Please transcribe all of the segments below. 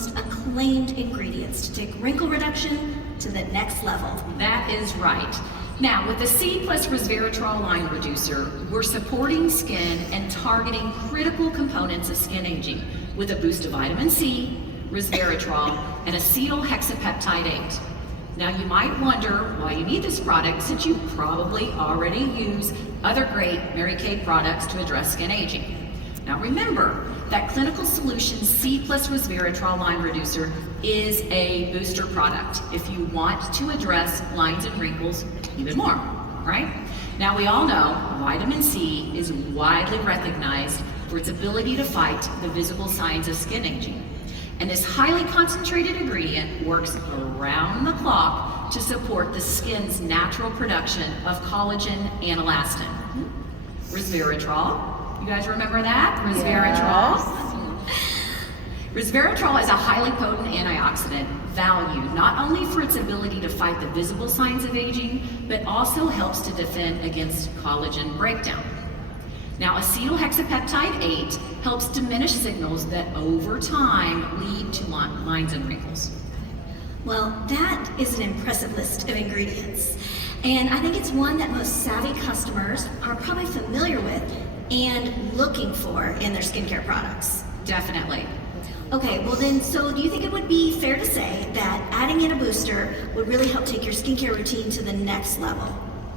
most acclaimed ingredients to take wrinkle reduction to the next level. That is right. Now, with the C plus Resveratrol line reducer, we're supporting skin and targeting critical components of skin aging with a boost of vitamin C, resveratrol, and acetyl hexapeptide 8. Now, you might wonder why you need this product since you probably already use other great Mary Kay products to address skin aging. Now, remember that Clinical Solutions C plus Resveratrol line reducer is a booster product if you want to address lines and wrinkles even more, right? Now, we all know vitamin C is widely recognized for its ability to fight the visible signs of skin aging. And this highly concentrated ingredient works around the clock to support the skin's natural production of collagen and elastin. Resveratrol. You guys remember that? Resveratrol. Yes. Resveratrol is a highly potent antioxidant valued not only for its ability to fight the visible signs of aging, but also helps to defend against collagen breakdown. Now, acetyl hexapeptide 8 helps diminish signals that over time lead to lines and wrinkles. Well, that is an impressive list of ingredients. And I think it's one that most savvy customers are probably familiar with and looking for in their skincare products. Definitely. Okay, well then, so do you think it would be fair to say that adding in a booster would really help take your skincare routine to the next level?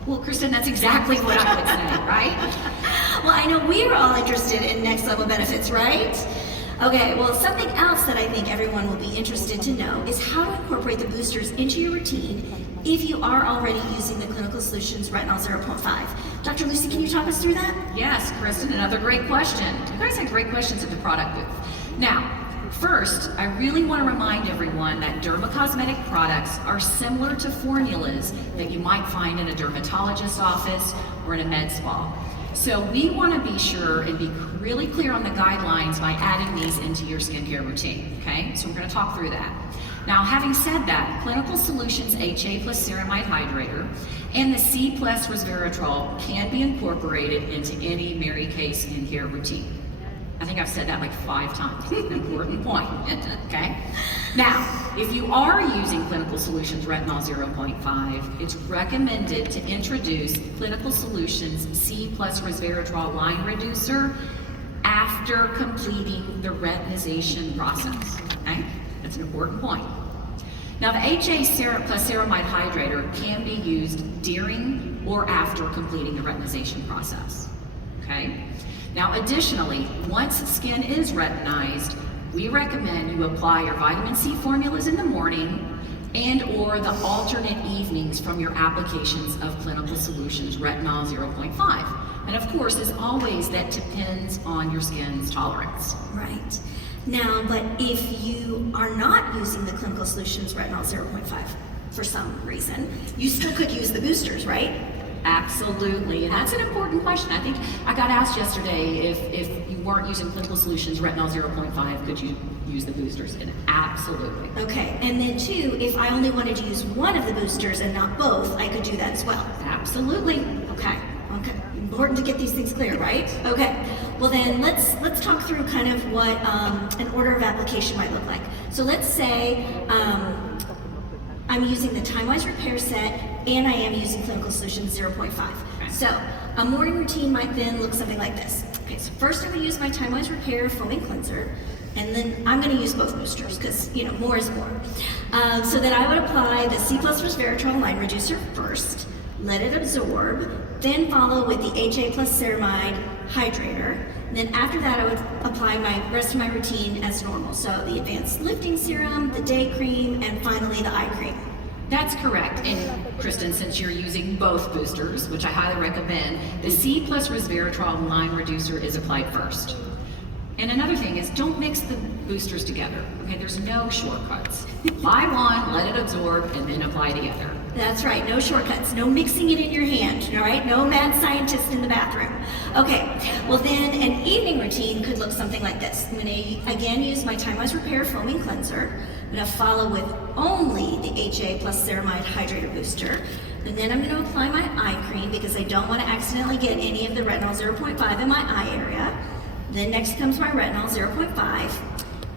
Well, Kristen, that's exactly what I would say, right? Well, I know we are all interested in next level benefits, right? Okay, well, something else that I think everyone will be interested to know is how to incorporate the boosters into your routine if you are already using the Clinical Solutions Retinol 0.5. Dr. Lucy, can you talk us through that? Yes, Kristen, another great question. You guys had great questions at the product booth. Now, first, I really want to remind everyone that dermocosmetic products are similar to formulas that you might find in a dermatologist's office or in a med spa. So we want to be sure and be really clear on the guidelines by adding these into your skincare routine, okay? So we're going to talk through that. Now, having said that, Clinical Solutions HA plus ceramide hydrator and the C plus resveratrol can be incorporated into any Mary Kay skincare routine. I think I've said that like 5 times. It's an important point, okay? Now, if you are using Clinical Solutions Retinol 0.5, it's recommended to introduce Clinical Solutions C plus resveratrol line reducer after completing the retinization process, okay? That's an important point. Now, the HA plus ceramide hydrator can be used during or after completing the retinization process, okay? Now, additionally, once skin is retinized, we recommend you apply your vitamin C formulas in the morning and or the alternate evenings from your applications of Clinical Solutions Retinol 0.5. And of course, as always, that depends on your skin's tolerance. Right. Now, but if you are not using the Clinical Solutions Retinol 0.5 for some reason, you still could use the boosters, right? Absolutely, and that's an important question. I think I got asked yesterday if you weren't using Clinical Solutions Retinol 0.5, could you use the boosters? And absolutely. Okay, and then too, if I only wanted to use one of the boosters and not both, I could do that as well. Absolutely. Okay. Important to get these things clear, right? Okay. Well then, let's talk through kind of what an order of application might look like. So let's say I'm using the Time-Wise Repair Set and I am using Clinical Solutions 0.5. Okay. So a morning routine might then look something like this. Okay, so first I'm going to use my Time-Wise Repair Foaming Cleanser, and then I'm going to use both boosters because, you know, more is more. So then I would apply the C plus resveratrol line reducer first, let it absorb, then follow with the HA plus ceramide hydrator. And then after that, I would apply my rest of my routine as normal. So the advanced lifting serum, the day cream, and finally the eye cream. That's correct. And Kristen, since you're using both boosters, which I highly recommend, the C plus resveratrol line reducer is applied first. And another thing is don't mix the boosters together. Okay, there's no shortcuts. Apply one, let it absorb, and then apply together. That's right, no shortcuts, no mixing it in your hand, all right? No mad scientist in the bathroom. Okay, well then an evening routine could look something like this. I'm gonna, again, use my Time-Wise Repair Foaming Cleanser. I'm gonna follow with only the HA plus Ceramide Hydrator Booster. And then I'm gonna apply my eye cream because I don't wanna accidentally get any of the Retinol 0.5 in my eye area. Then next comes my Retinol 0.5.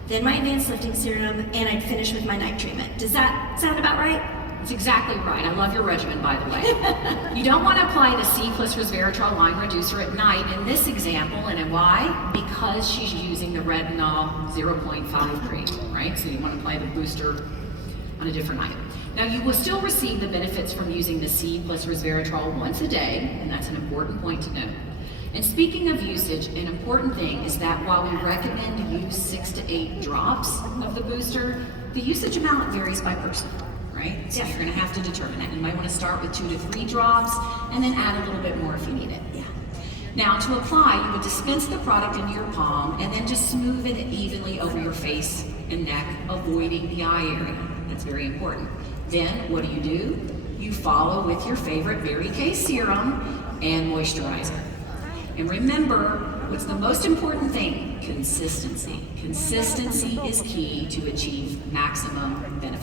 then my advanced lifting serum, and I'd finish with my night treatment. Does that sound about right? That's exactly right. I love your regimen, by the way. You don't want to apply the C plus resveratrol line reducer at night in this example, and why? Because she's using the retinol 0.5 cream, right? So you want to apply the booster on a different night. Now you will still receive the benefits from using the C plus resveratrol once a day, and that's an important point to note. And speaking of usage, an important thing is that while we recommend to use 6 to 8 drops of the booster, the usage amount varies by person, right? So Yes. you're going to have to determine that. You might want to start with 2 to 3 drops and then add a little bit more if you need it. Yeah. Now to apply, you would dispense the product into your palm and then just smooth it evenly over your face and neck, avoiding the eye area. That's very important. Then what do? You follow with your favorite Berry K serum and moisturizer. And remember, what's the most important thing? Consistency. Consistency is key to achieve maximum benefit.